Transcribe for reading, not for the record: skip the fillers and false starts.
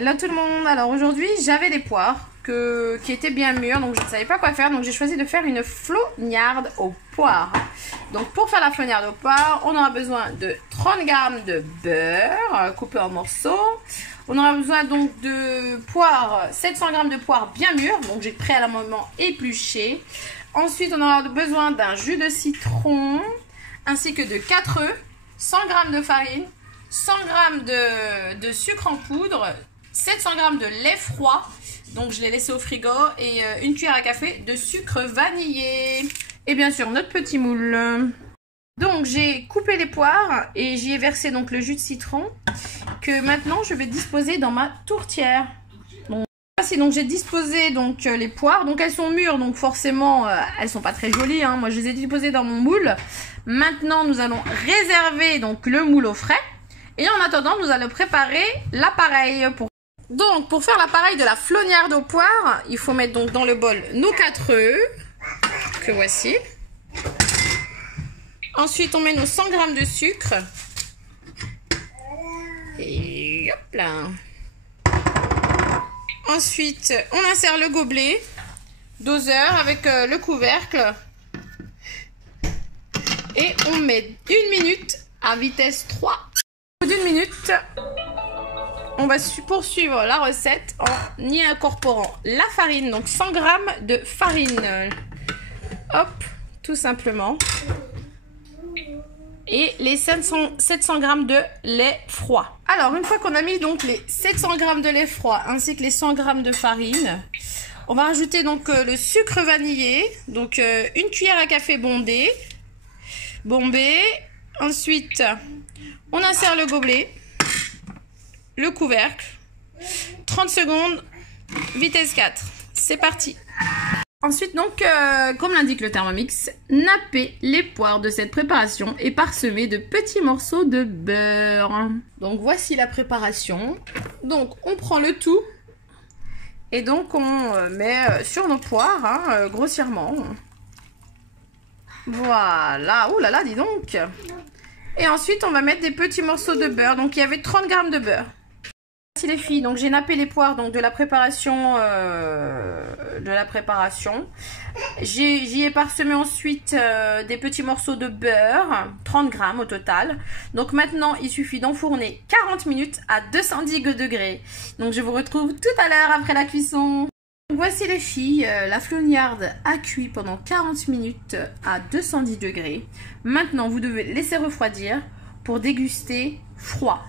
Hello tout le monde. Alors aujourd'hui j'avais des poires qui étaient bien mûres, donc je ne savais pas quoi faire, donc j'ai choisi de faire une flognarde aux poires. Donc pour faire la flognarde aux poires, on aura besoin de 30 g de beurre coupé en morceaux. On aura besoin donc de poires, 700 g de poires bien mûres, donc j'ai préalablement épluché. Ensuite on aura besoin d'un jus de citron, ainsi que de 4 œufs, 100 g de farine, 100 g de sucre en poudre, 700 g de lait froid, donc je l'ai laissé au frigo, et une cuillère à café de sucre vanillé. Et bien sûr notre petit moule. Donc j'ai coupé les poires et j'y ai versé donc le jus de citron que maintenant je vais disposer dans ma tourtière. Donc voici, donc j'ai disposé donc les poires, donc elles sont mûres, donc forcément elles sont pas très jolies, hein. Moi je les ai disposées dans mon moule. Maintenant nous allons réserver donc le moule au frais. Et en attendant, nous allons préparer l'appareil. Donc, pour faire l'appareil de la flognarde aux poires, il faut mettre donc dans le bol nos 4 œufs, que voici. Ensuite, on met nos 100 g de sucre. Et hop là. Ensuite, on insère le gobelet, doseur avec le couvercle. Et on met 1 minute à vitesse 3. Au bout d'1 minute, on va poursuivre la recette en y incorporant la farine, donc 100 g de farine. Hop, tout simplement. Et les 700 g de lait froid. Alors, une fois qu'on a mis donc les 700 g de lait froid ainsi que les 100 g de farine, on va rajouter donc le sucre vanillé, donc une cuillère à café bombé. Ensuite, on insère le gobelet, le couvercle, 30 secondes, vitesse 4. C'est parti. Ensuite, donc, comme l'indique le Thermomix, nappez les poires de cette préparation et parsemez de petits morceaux de beurre. Donc, voici la préparation. Donc, on prend le tout et donc on met sur nos poires, hein, grossièrement. Voilà. Ouh là là, dis donc. Et ensuite, on va mettre des petits morceaux de beurre. Donc, il y avait 30 g de beurre. Voici les filles. Donc, j'ai nappé les poires donc, de la préparation. J'y ai parsemé ensuite des petits morceaux de beurre. 30 g au total. Donc, maintenant, il suffit d'enfourner 40 minutes à 210 degrés. Donc, je vous retrouve tout à l'heure après la cuisson. Voici les filles, la flognarde a cuit pendant 40 minutes à 210 degrés. Maintenant, vous devez laisser refroidir pour déguster froid.